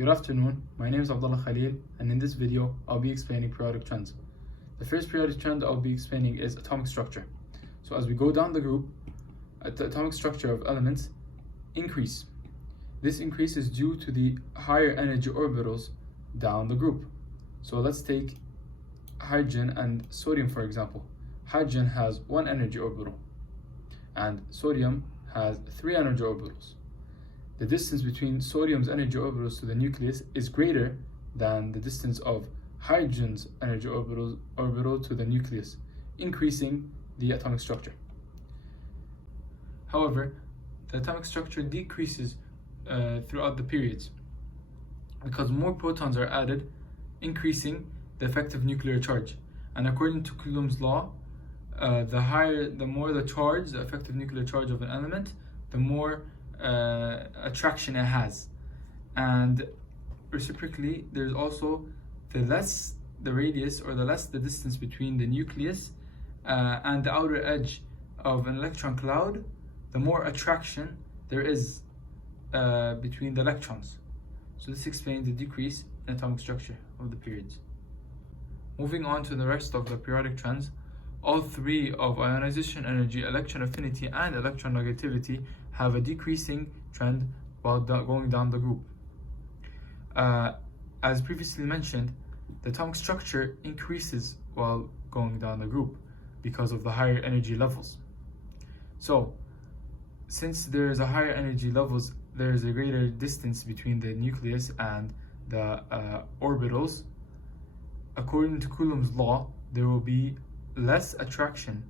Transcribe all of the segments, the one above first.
Good afternoon, my name is Abdullah Khalil, and in this video I'll be explaining periodic trends. The first periodic trend I'll be explaining is atomic structure. So as we go down the group, the atomic structure of elements increase. This increase is due to the higher energy orbitals down the group. So let's take hydrogen and sodium for example. Hydrogen has 1 energy orbital and sodium has 3 energy orbitals. The distance between sodium's energy orbitals to the nucleus is greater than the distance of hydrogen's energy orbital to the nucleus, increasing the atomic structure. However, the atomic structure decreases throughout the periods because more protons are added, increasing the effective nuclear charge. And according to Coulomb's law, the more the charge, the effective nuclear charge of an element, the more attraction it has. And reciprocally, there's also the less the radius or the less the distance between the nucleus and the outer edge of an electron cloud, the more attraction there is between the electrons. So this explains the decrease in atomic structure of the periods. Moving on to the rest of the periodic trends, all three of ionization energy, electron affinity, and electron negativity have a decreasing trend while going down the group. As previously mentioned, the atomic structure increases while going down the group because of the higher energy levels. So, since there is a higher energy levels, there is a greater distance between the nucleus and the orbitals. According to Coulomb's law, there will be less attraction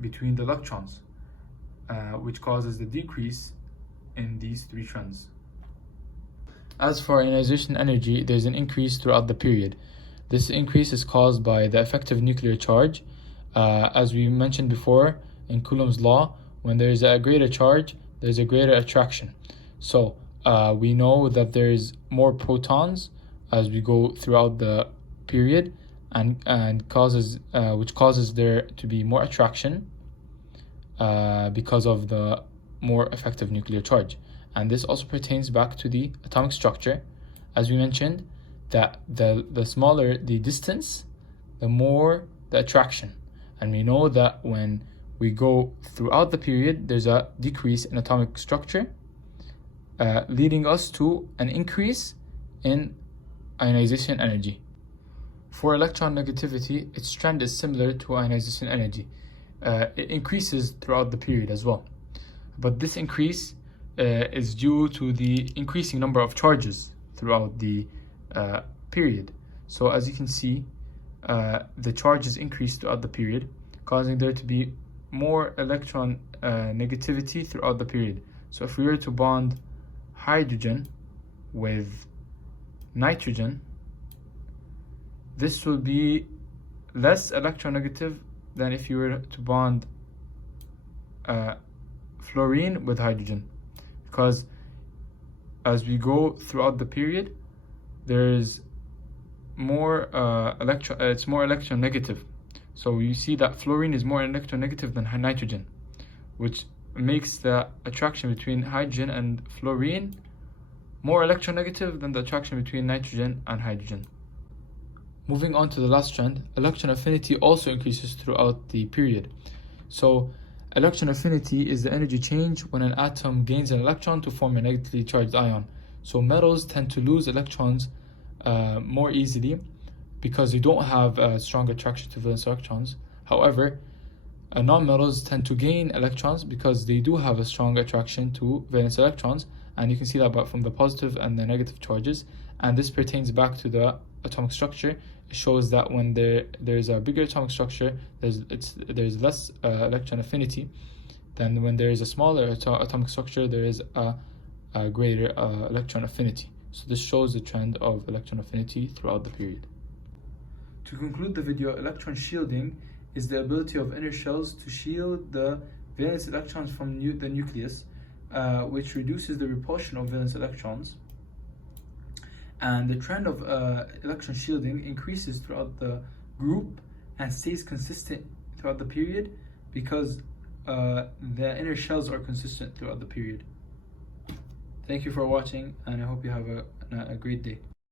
between the electrons, which causes the decrease in these three trends. As for ionization energy, there's an increase throughout the period. This increase is caused by the effective nuclear charge. As we mentioned before in Coulomb's law, when there's a greater charge, there's a greater attraction. So we know that there's more protons as we go throughout the period, and which causes there to be more attraction because of the more effective nuclear charge. And this also pertains back to the atomic structure. As we mentioned, that the smaller the distance, the more the attraction. And we know that when we go throughout the period, there's a decrease in atomic structure, leading us to an increase in ionization energy. For electron negativity, its trend is similar to ionization energy. It increases throughout the period as well. But this increase is due to the increasing number of charges throughout the period. So as you can see, the charges increase throughout the period, causing there to be more electron negativity throughout the period. So if we were to bond hydrogen with nitrogen, this will be less electronegative than if you were to bond fluorine with hydrogen, because as we go throughout the period, there's more it's more electronegative. So you see that fluorine is more electronegative than nitrogen, which makes the attraction between hydrogen and fluorine more electronegative than the attraction between nitrogen and hydrogen. Moving on to the last trend, electron affinity also increases throughout the period. So electron affinity is the energy change when an atom gains an electron to form a negatively charged ion. So metals tend to lose electrons more easily because they don't have a strong attraction to valence electrons. However, non-metals tend to gain electrons because they do have a strong attraction to valence electrons, and you can see that from the positive and the negative charges. And this pertains back to the atomic structure. It shows that when there's a bigger atomic structure, there's less electron affinity than when there is a smaller atomic structure, there is a greater electron affinity. So this shows the trend of electron affinity throughout the period. To conclude the video, electron shielding is the ability of inner shells to shield the valence electrons from the nucleus, which reduces the repulsion of valence electrons. And the trend of electron shielding increases throughout the group and stays consistent throughout the period because the inner shells are consistent throughout the period. Thank you for watching, and I hope you have a great day.